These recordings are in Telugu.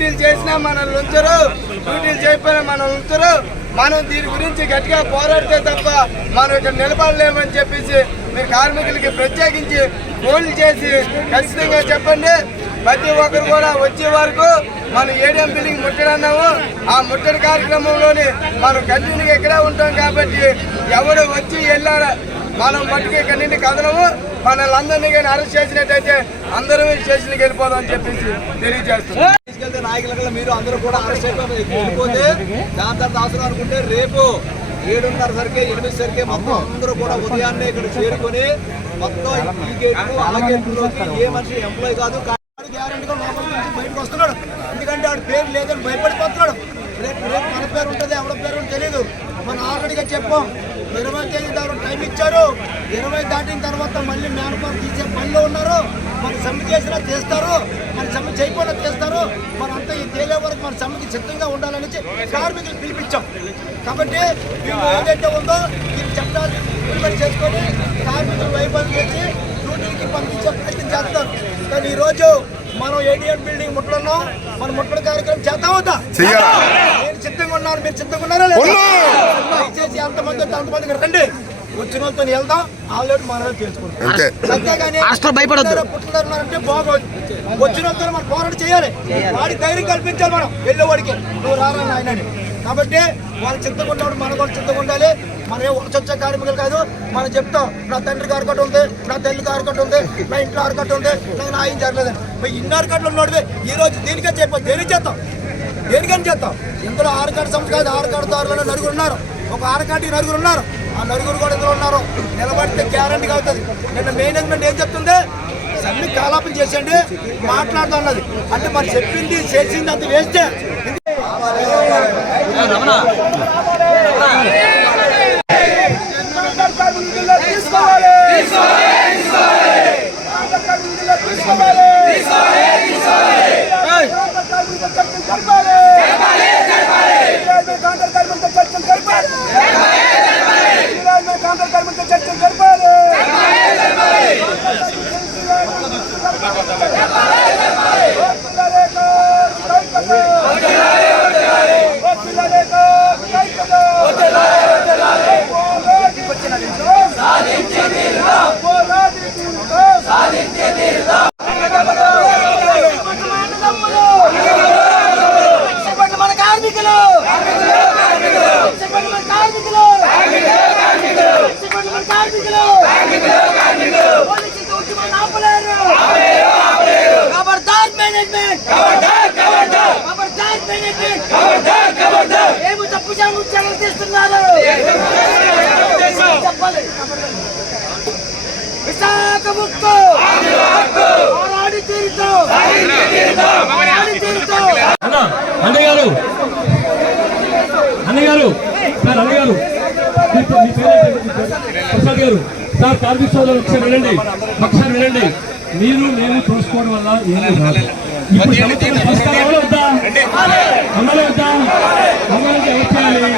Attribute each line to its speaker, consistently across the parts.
Speaker 1: డ్యూటీలు చేసినా మనల్ని ఉంచరు. డ్యూటీలు చేయకపోయినా మనల్ని ఉంచరు. మనం దీని గురించి గట్టిగా పోరాడితే తప్ప మనం ఇక్కడ నిలబడలేమని చెప్పేసి మీరు కార్మికులకి ప్రత్యేకించి ఫోన్లు చేసి ఖచ్చితంగా చెప్పండి. ప్రతి ఒక్కరు కూడా వచ్చే వరకు మనం ఏడిఎం బిల్డింగ్ ముట్టడన్నాము. ఆ ముట్టడి కార్యక్రమంలోని మనం కంటిన్యూగా ఇక్కడే ఉంటాం కాబట్టి ఎవరు వచ్చి వెళ్ళారా మనం మట్టికి ఇక్కడి నుండి కదలము. మనల్ని కానీ అరెస్ట్ చేసినట్టయితే అందరూ స్టేషన్కి వెళ్ళిపోదాం అని చెప్పేసి తెలియజేస్తున్నాం.
Speaker 2: తీసుకెళ్తే నాయకుల మీరు అందరూ కూడా అరెస్ట్ అయిపోతే దాని తర్వాత అవసరం అనుకుంటే రేపు ఏడున్నర సరికే ఎనిమిది సరికే మొత్తం అందరూ కూడా ఉదయాన్నే ఇక్కడ చేరుకొని మొత్తం ఈ గేట్లు ఆ గేట్లోకి ఏ మనిషి ఎంప్లాయ్ కాదు. గ్యారెంటీగా లోపల నుంచి బయటకు వస్తున్నాడు. ఎందుకంటే ఆడు పేరు లేదని భయపడిపోతున్నాడు. రేపు రేపు మన పేరు ఉంటుంది ఎవరి పేరు తెలియదు మనం ఆల్రెడీగా చెప్పాం. ఇరవై తేదీ దాకా టైం ఇచ్చారు. ఇరవై దాటిన తర్వాత మళ్ళీ మ్యాన్ పవర్ తీసే పనిలో ఉన్నారు. మన సమ్మె చేసినా చేస్తారు. మన సమ్మె చేయకుండా చేస్తారు. మనంతా ఈ తేలే వరకు మన సమ్మెకి సిద్ధంగా ఉండాలని కార్మికులు పిలిపించాం. కాబట్టి వీళ్ళు ఏదైతే ఉందో ఈ చట్టాలు ఇంప్లిమెంట్ చేసుకొని కార్మికులు వైఫల్యం చేసి డ్యూటీకి పంపించే ప్రయత్నం చేస్తారు. కానీ ఈరోజు మనం ఏడిఎం బిల్డింగ్ ముట్టడున్నాం. మన ముట్టడి కార్యక్రమం చేద్దాం వద్దా? నేను సిద్ధంగా ఉన్నాను మీరు సిద్ధంగా ఉన్నారా? దయచేసి ఎంతమంది వస్తే అంతమందికి రండి. వచ్చిన వాళ్ళతో వెళ్దాం ఆల్రెడీ మనమే తెలుసుకుంటాం
Speaker 3: అంతే.
Speaker 2: అంతేగాని
Speaker 4: అసలు భయపడొద్దు.
Speaker 2: పుట్టుదారున్నారంటే బాగోదు. వచ్చిన వాళ్ళతో మనం పోరాటం చేయాలి. వాడికి ధైర్యం కల్పించాలి మనం. వెళ్ళేవాడికి. నువ్వు రారా నాయనని. కాబట్టి వాళ్ళు చిత్తగా ఉన్నప్పుడు మనం కూడా చిత్తగా ఉండాలి. మనం ఏ వచ్చే కార్మికులు కాదు. మనం చెప్తాం నా తండ్రి ఆరకట్టు ఉంది నా తల్లికి ఆరకట్టు ఉంది నా ఇంట్లో ఆరకట్టు ఉంది నాకు నా ఏం జరగలేదని. మరి ఇన్ని ఆరకట్లు ఉన్నాడు ఈ రోజు దేనికని చెప్పి దేనికి చేస్తాం? దేనికని చేస్తాం ఇందులో ఆరకాడు సంస్థ కాదు ఆరకాడు దారులలో నలుగురు ఉన్నారు. ఒక ఆరకాటికి నలుగురు ఉన్నారు. ఆ నలుగురు కూడా ఇందులో ఉన్నారు. నిలబడితే గ్యారంటీగా అవుతుంది. నిన్న మేనేజ్మెంట్ ఏం చెప్తుంది సమ్మె కాలాపం చేసేయండి. మాట్లాడుతున్నది అంటే మరి చెప్పింది చేసింది అంత వేస్తే
Speaker 5: చెప్పండి మన కార్మికులు చెప్పండి మన కార్మికులు చెప్పండి మన కార్మికులు పోలీసులతో ఉద్యమాన్ని ఆపలేరు ఖబర్దార్ మేనేజ్మెంట్ ఖబర్దార్ మేనేజ్మెంట్ ఏమి తప్పు చేయడం చర్యలు తీస్తున్నారు చెప్పాలి విశాఖ ముక్కు! పోరాడి తీరుతాం! పోరాడి తీరుతాం!
Speaker 6: అన్న అన్నయ్య గారు అన్నయ్య గారు సార్ అన్నయ్య గారు? ప్రసాద్ గారు! సార్ కార్మిక సోదరులు ఒకసారి వినండి. ఒకసారి వినండి. మీరు మేము చూసుకోవడం వల్ల ఏమీ రాదు. ఇప్పుడు పరిష్కారం అవ్వాలి వద్దా అమలు వద్దా అమలు ఎవరు చేయాలి.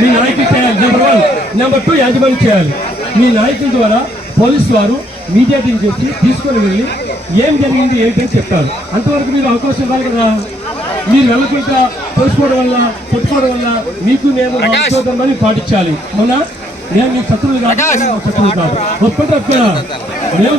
Speaker 6: మీ నాయకులు చేయాలి. నెంబర్ వన్ నెంబర్ టూ యాజమాన్యం చేయాలి. మీ నాయకుల ద్వారా పోలీసు వారు మీడియా చేసి తీసుకొని వెళ్ళి ఏం జరిగింది ఏంటని చెప్తారు. అంతవరకు మీరు అవకాశం ఇవ్వాలి కదా. మీరు వెళ్ళకుండా తోసుకోవడం వల్ల కొట్టుకోవడం వల్ల మీకు నేను అని పాటించాలి. అవునా? నేను మీకు శత్రువులు కాదు శత్రువులు కాదు. ఒప్పుకుంటారు? మేము